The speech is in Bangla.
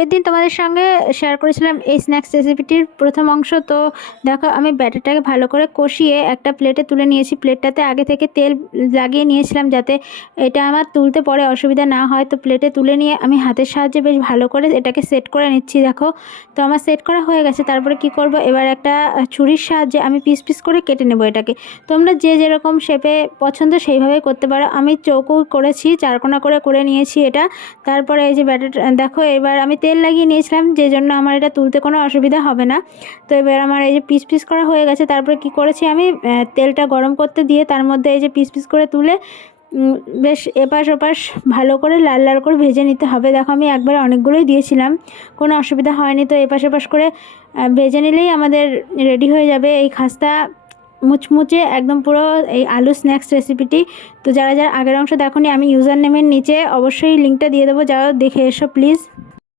আগের দিন তোমাদের সঙ্গে শেয়ার করেছিলাম এই স্ন্যাক্স রেসিপিটির প্রথম অংশ। তো দেখো আমি ব্যাটারটাকে ভালো করে কষিয়ে একটা প্লেটে তুলে নিয়েছি। প্লেটটাতে আগে থেকে তেল লাগিয়ে নিয়েছিলাম যাতে এটা আমার তুলতে পরে অসুবিধা না হয়। তো প্লেটে তুলে নিয়ে আমি হাতের সাহায্যে বেশ ভালো করে এটাকে সেট করে নিচ্ছি। দেখো তো আমার সেট করা হয়ে গেছে। তারপরে কি করব, এবার একটা ছুরির সাহায্যে আমি পিস পিস করে কেটে নেব এটাকে। তোমরা যে যেরকম শেপে পছন্দ সেইভাবে করতে পারো। আমি চৌকো করেছি, চারকোনা করে করে নিয়েছি এটা। তারপরে এই যে ব্যাটার দেখো, এবার আমি তেল লাগিয়ে নিয়েছিলাম যে জন্য আমার এটা তুলতে কোনো অসুবিধা হবে না। তো এবার আমার এই যে পিস পিস করা হয়ে গেছে। তারপরে কি করেছি আমি, তেলটা গরম করতে দিয়ে তার মধ্যে এই যে পিস পিস করে তুলে বেশ এপাশ ওপাশ ভালো করে লাল লাল করে ভেজে নিতে হবে। দেখো আমি একবারে অনেকগুলোই দিয়েছিলাম, কোনো অসুবিধা হয়নি। তো এপাশ ওপাশ করে ভেজে নিলেই আমাদের রেডি হয়ে যাবে এই খাস্তা মুচমুচে একদম পুরো এই আলু স্ন্যাক্স রেসিপিটি। তো যারা যারা আগের অংশ দেখোনি, আমি ইউজার নেমের নিচে অবশ্যই লিঙ্কটা দিয়ে দেবো, যারা দেখে এসো প্লিজ।